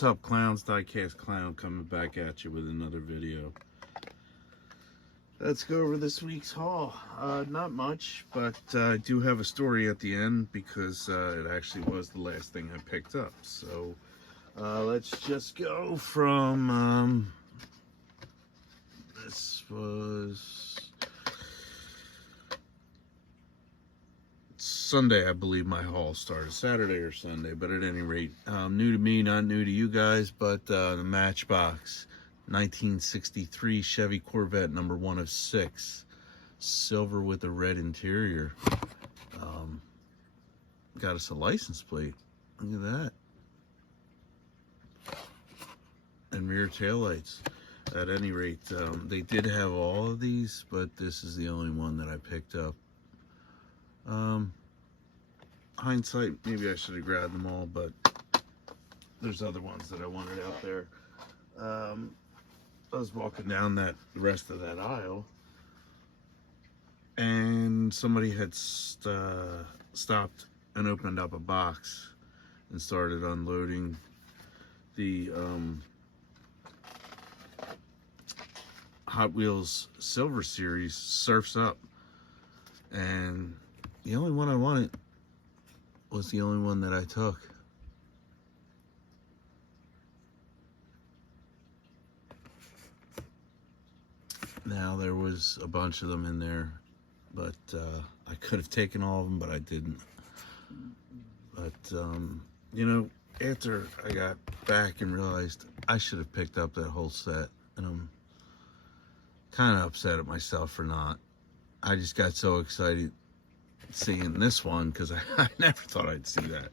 What's up, clowns? Diecast Clown coming back at you with another video. Let's go over this week's haul. Not much, but I do have a story at the end because it actually was the last thing I picked up. So let's just go from this was Sunday, I believe my haul started, Saturday or Sunday, but at any rate, new to me, not new to you guys, but the Matchbox 1963 Chevy Corvette, number 1 of 6, silver with a red interior. Got us a license plate. Look at that. And rear taillights. At any rate, they did have all of these, but this is the only one that I picked up. Hindsight, maybe I should have grabbed them all, but there's other ones that I wanted out there. I was walking down the rest of that aisle, and somebody had stopped and opened up a box and started unloading the Hot Wheels Silver Series Surfs Up, and the only one I wanted was the only one that I took. Now, there was a bunch of them in there, but I could have taken all of them, but I didn't. But, you know, after I got back and realized I should have picked up that whole set, and I'm kind of upset at myself for not. I just got so excited seeing this one because I never thought I'd see that.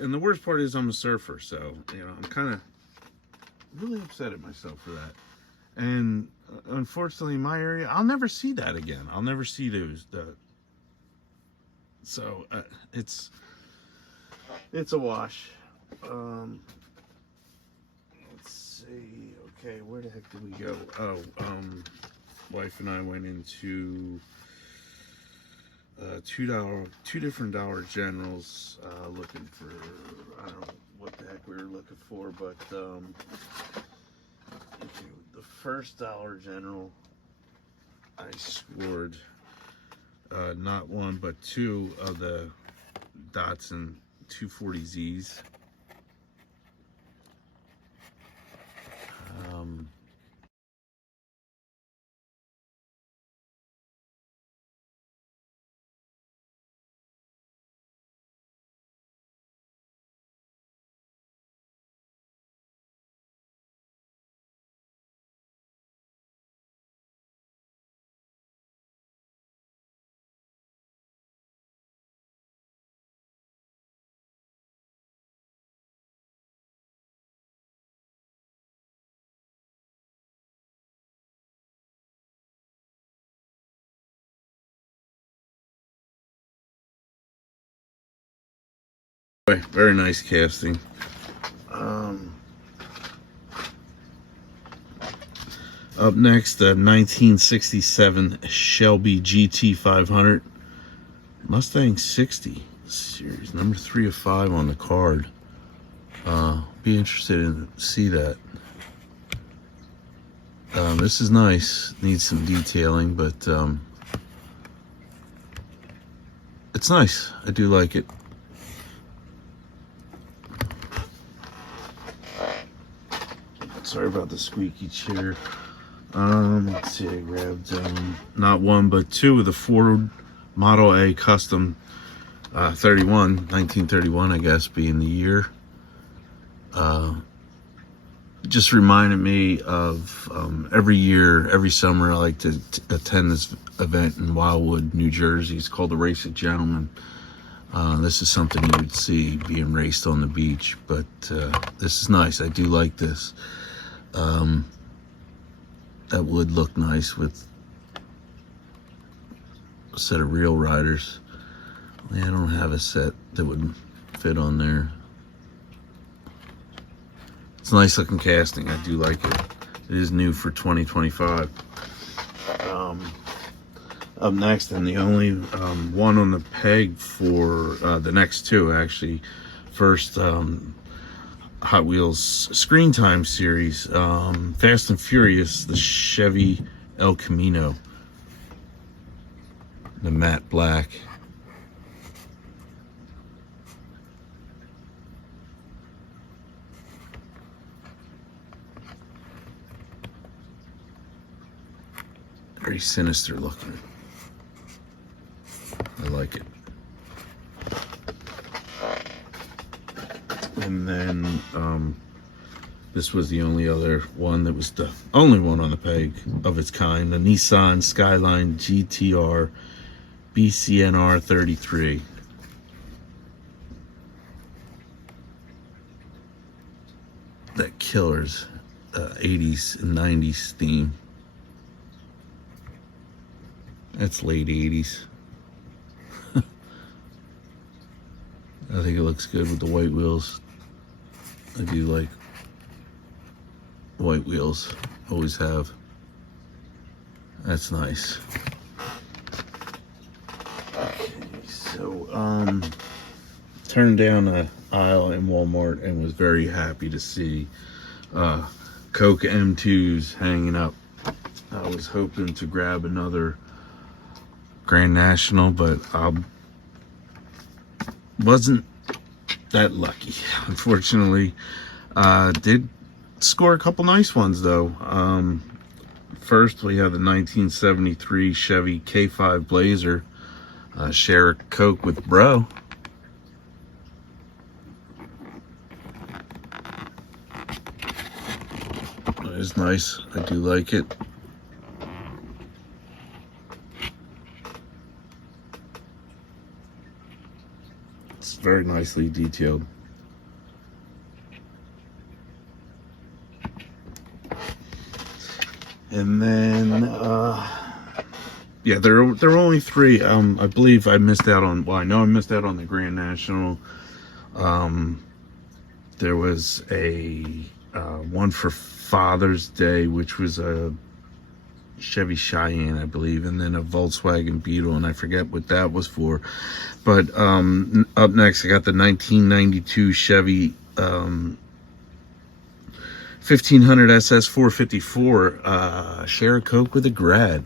And the worst part is I'm a surfer, so, you know, I'm kind of really upset at myself for that. And unfortunately, in my area, I'll never see that again. I'll never see those. So it's a wash. Let's see. Okay, where the heck did we go? Oh, wife and I went into two different Dollar Generals looking for, I don't know what the heck we were looking for, but the first Dollar General I scored not one but 2 of the Datsun 240Zs. Very nice casting. Up next, the 1967 Shelby GT 500 Mustang 60 series, number 3 of 5 on the card. Be interested in see that. This is nice. Needs some detailing, but it's nice. I do like it. Sorry about the squeaky chair. Let's see, I grabbed not one but 2 of the Ford Model A Custom 1931, I guess, being the year. Just reminded me of every year, every summer, I like to attend this event in Wildwood, New Jersey. It's called the Race of Gentlemen. This is something you would see being raced on the beach, but this is nice. I do like this. That would look nice with a set of real riders. I don't have a set that would fit on there. It's a nice looking casting. I do like it. It is new for 2025. Up next, and the only one on the peg for the next 2, actually, first Hot Wheels Screen Time series, Fast and Furious, the Chevy El Camino, the matte black. Very sinister looking. I like it. And then this was the only other one that was the only one on the peg of its kind, the Nissan Skyline GTR BCNR 33. That killer's 80s and 90s theme. That's late 80s. I think it looks good with the white wheels. I do like white wheels. Always have. That's nice. Okay, so turned down an aisle in Walmart and was very happy to see Coke M2s hanging up. I was hoping to grab another Grand National, but I wasn't that lucky, unfortunately. Did score a couple nice ones though. First we have the 1973 Chevy K5 Blazer. Share a Coke with bro. That is nice. I do like it. It's very nicely detailed. And then, yeah, there were only three. I believe I missed out on, well, I know I missed out on the Grand National. There was a one for Father's Day, which was a Chevy Cheyenne, I believe, and then a Volkswagen Beetle, and I forget what that was for. But up next, I got the 1992 Chevy 1500 SS 454. Share a Coke with a grad.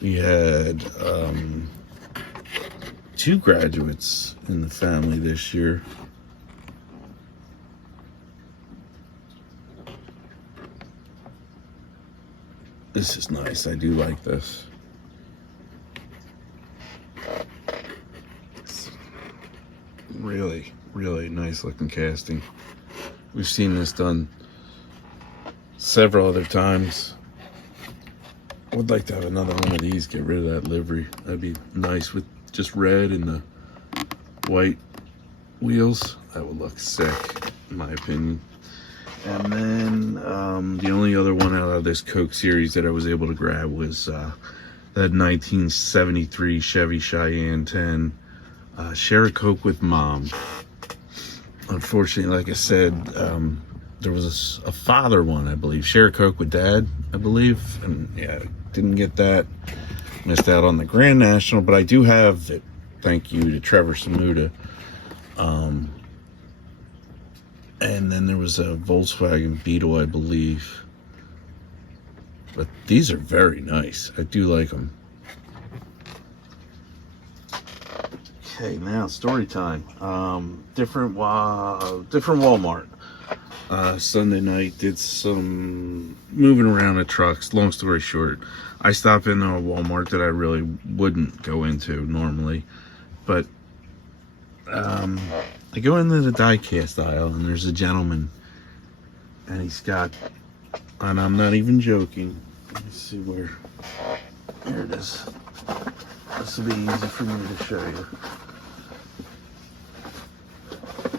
We had two graduates in the family this year. This is nice. I do like this. It's really, really nice looking casting. We've seen this done several other times. I would like to have another one of these, get rid of that livery. That'd be nice with just red and the white wheels. That would look sick, in my opinion. And then the only other one out of this Coke series that I was able to grab was that 1973 Chevy Cheyenne 10. Share a Coke with Mom. Unfortunately, like I said, there was a father one, I believe. Share a Coke with Dad, I believe. And yeah, didn't get that. Missed out on the Grand National, but I do have it. Thank you to Trevor Samuda. And then there was a Volkswagen Beetle, I believe. But these are very nice. I do like them. Okay, now story time. Different Walmart. Sunday night, did some moving around at trucks. Long story short, I stopped in a Walmart that I really wouldn't go into normally, but I go into the diecast aisle and there's a gentleman, and he's got, and I'm not even joking. Let me see where. Here it is. This will be easy for me to show you.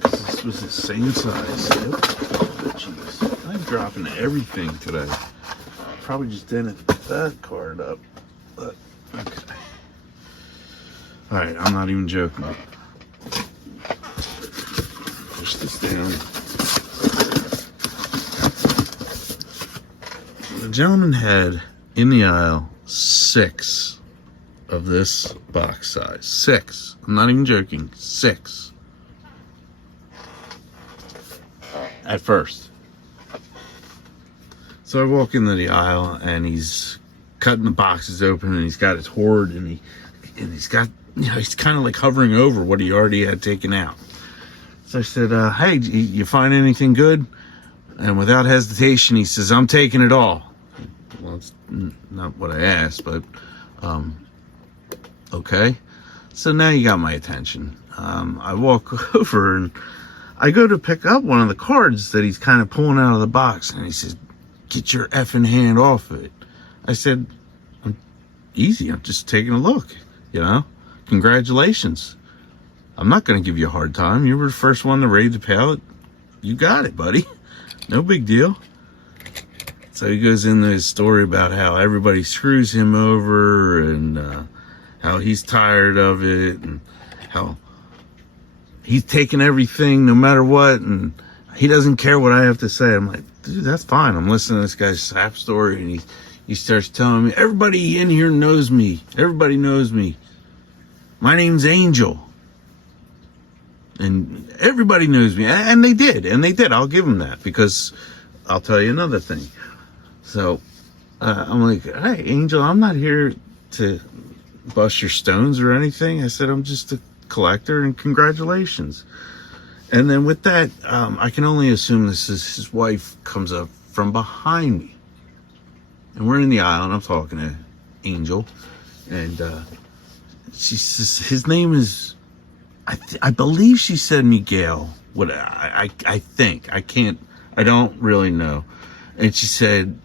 This was the same size. Yep. Oh, jeez. I'm dropping everything today. Probably just didn't put that card up. But, okay. Alright, I'm not even joking. Push this down. The gentleman had in the aisle 6 of this box size. 6. I'm not even joking. 6. at first. So I walk into the aisle and he's cutting the boxes open and he's got his hoard and he's got, he's kind of like hovering over what he already had taken out. So I said, hey, you find anything good? And without hesitation, he says, I'm taking it all. Well, it's not what I asked, but okay. So now you got my attention. I walk over and I go to pick up one of the cards that he's kind of pulling out of the box. And he says, get your effing hand off of it. I said, easy, I'm just taking a look, Congratulations. I'm not going to give you a hard time. You were the first one to raid the pallet. You got it, buddy. No big deal. So he goes into his story about how everybody screws him over and how he's tired of it and how he's taking everything no matter what and he doesn't care what I have to say. I'm like, dude, that's fine. I'm listening to this guy's sap story and he starts telling me, everybody in here knows me. Everybody knows me. My name's Angel. And everybody knows me. And they did. I'll give them that because I'll tell you another thing. So I'm like, hey, Angel, I'm not here to bust your stones or anything. I said, I'm just a collector and congratulations. And then with that, I can only assume this is his wife comes up from behind me. And we're in the aisle and I'm talking to Angel. And she says, his name is, I believe she said Miguel. What I think. I don't really know. And she said,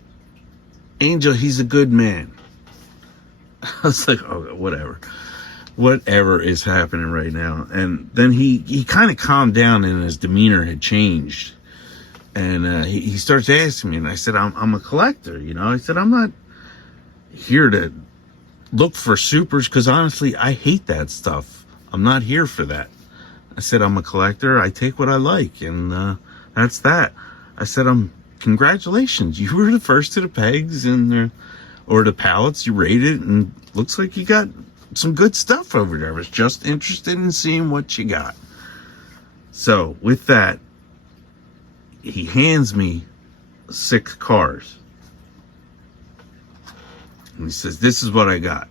Angel, he's a good man. I was like, oh, whatever is happening right now. And then he kind of calmed down and his demeanor had changed. And he starts asking me, and I said, I'm a collector, I said, I'm not here to look for supers, because honestly, I hate that stuff. I'm not here for that. I said, I'm a collector. I take what I like, and that's that. I said, congratulations. You were the first to the pegs or the pallets. You rated, and looks like you got some good stuff over there. I was just interested in seeing what you got. So with that, he hands me 6 cars. And he says, this is what I got.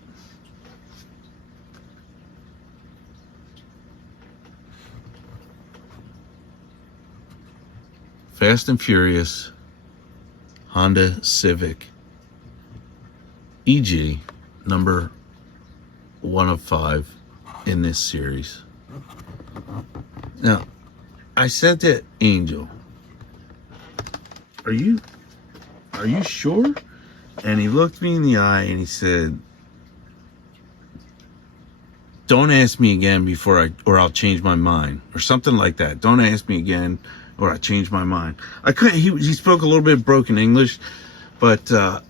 Fast and Furious Honda Civic EG number 1 of 5 in this series. Now, I said to Angel, Are you sure? And he looked me in the eye and he said, don't ask me again or I'll change my mind, or something like that. Don't ask me again or I'll change my mind. I couldn't, he spoke a little bit of broken English, but I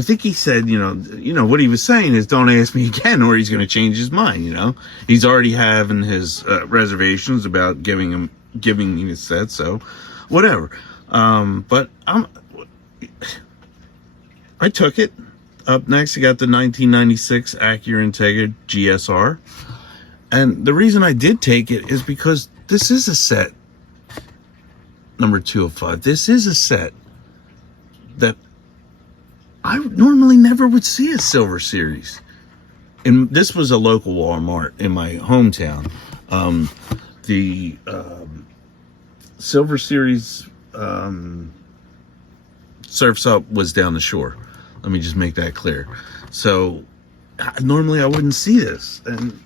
think he said, what he was saying is don't ask me again or he's going to change his mind, He's already having his reservations about giving me a set, so whatever. But I took it. Up next, I got the 1996 Acura Integra GSR. And the reason I did take it is because this is a set, number 2 of 5. This is a set that I normally never would see a Silver Series. And this was a local Walmart in my hometown. The Silver Series Surf's Up was down the shore. Let me just make that clear. So normally I wouldn't see this, and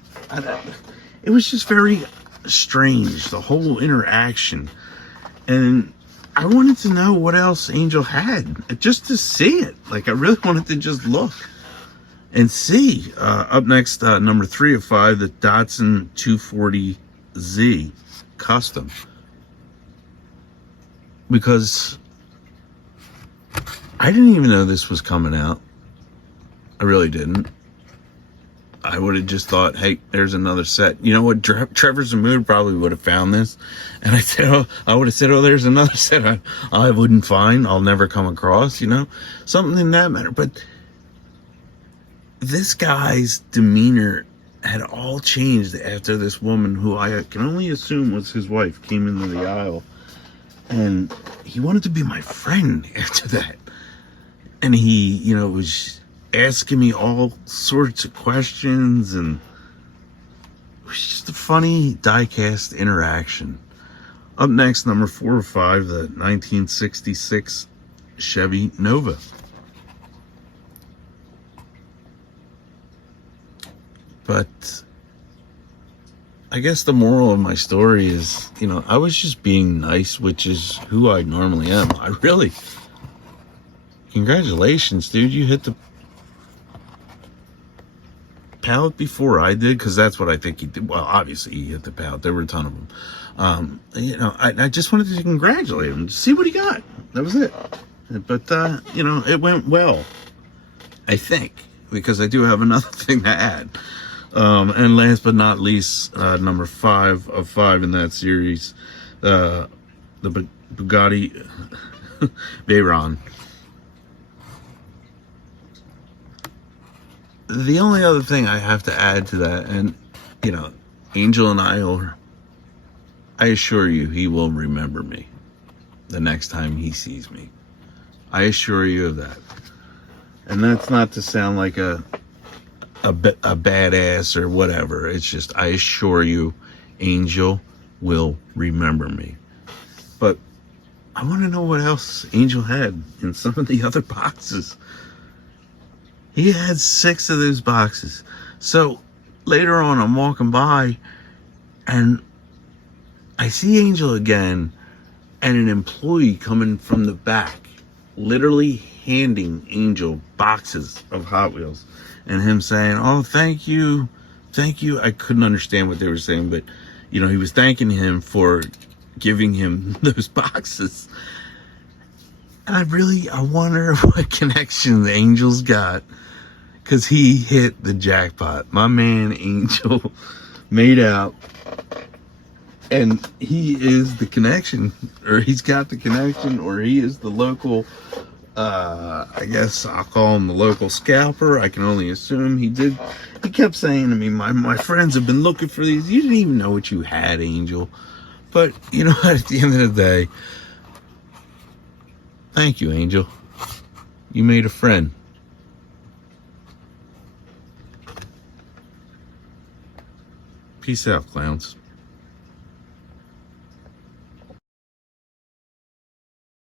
it was just very strange, the whole interaction. And I wanted to know what else Angel had, just to see it. Like, I really wanted to just look and see. Up next, number 3 of 5, the Datsun 240Z Custom. Because I didn't even know this was coming out. I really didn't. I would have just thought, hey, there's another set. You know what? Trevor Zamood probably would have found this. And I would have said, oh, there's another set I wouldn't find. I'll never come across, something in that matter. But this guy's demeanor had all changed after this woman, who I can only assume was his wife, came into the aisle. And he wanted to be my friend after that. And he, was asking me all sorts of questions, and it was just a funny diecast interaction. Up next, number 4 or 5, the 1966 Chevy Nova. But I guess the moral of my story is, I was just being nice, which is who I normally am. Congratulations, dude. You hit the pallet before I did, because that's what I think he did. Well, obviously he hit the pallet. There were a ton of them. I just wanted to congratulate him, see what he got. That was it. But, it went well, I think, because I do have another thing to add. And last but not least, number 5 of 5 in that series, the Bugatti Veyron. The only other thing I have to add to that, and Angel and I assure you, he will remember me the next time he sees me. I assure you of that. And that's not to sound like a badass or whatever. It's just, I assure you, Angel will remember me. But I want to know what else Angel had in some of the other boxes. He had 6 of those boxes. So later on, I'm walking by and I see Angel again, and an employee coming from the back, literally handing Angel boxes of Hot Wheels, and him saying, "Oh, thank you, thank you." I couldn't understand what they were saying, but he was thanking him for giving him those boxes. And I wonder what connection the Angel's got, because he hit the jackpot. My man Angel made out, and he is the connection, or he's got the connection, or he is the local, I guess I'll call him the local scalper. I can only assume he did. He kept saying to me, my friends have been looking for these. You didn't even know what you had, Angel. But you know what, at the end of the day, thank you, Angel. You made a friend. Peace out, clowns.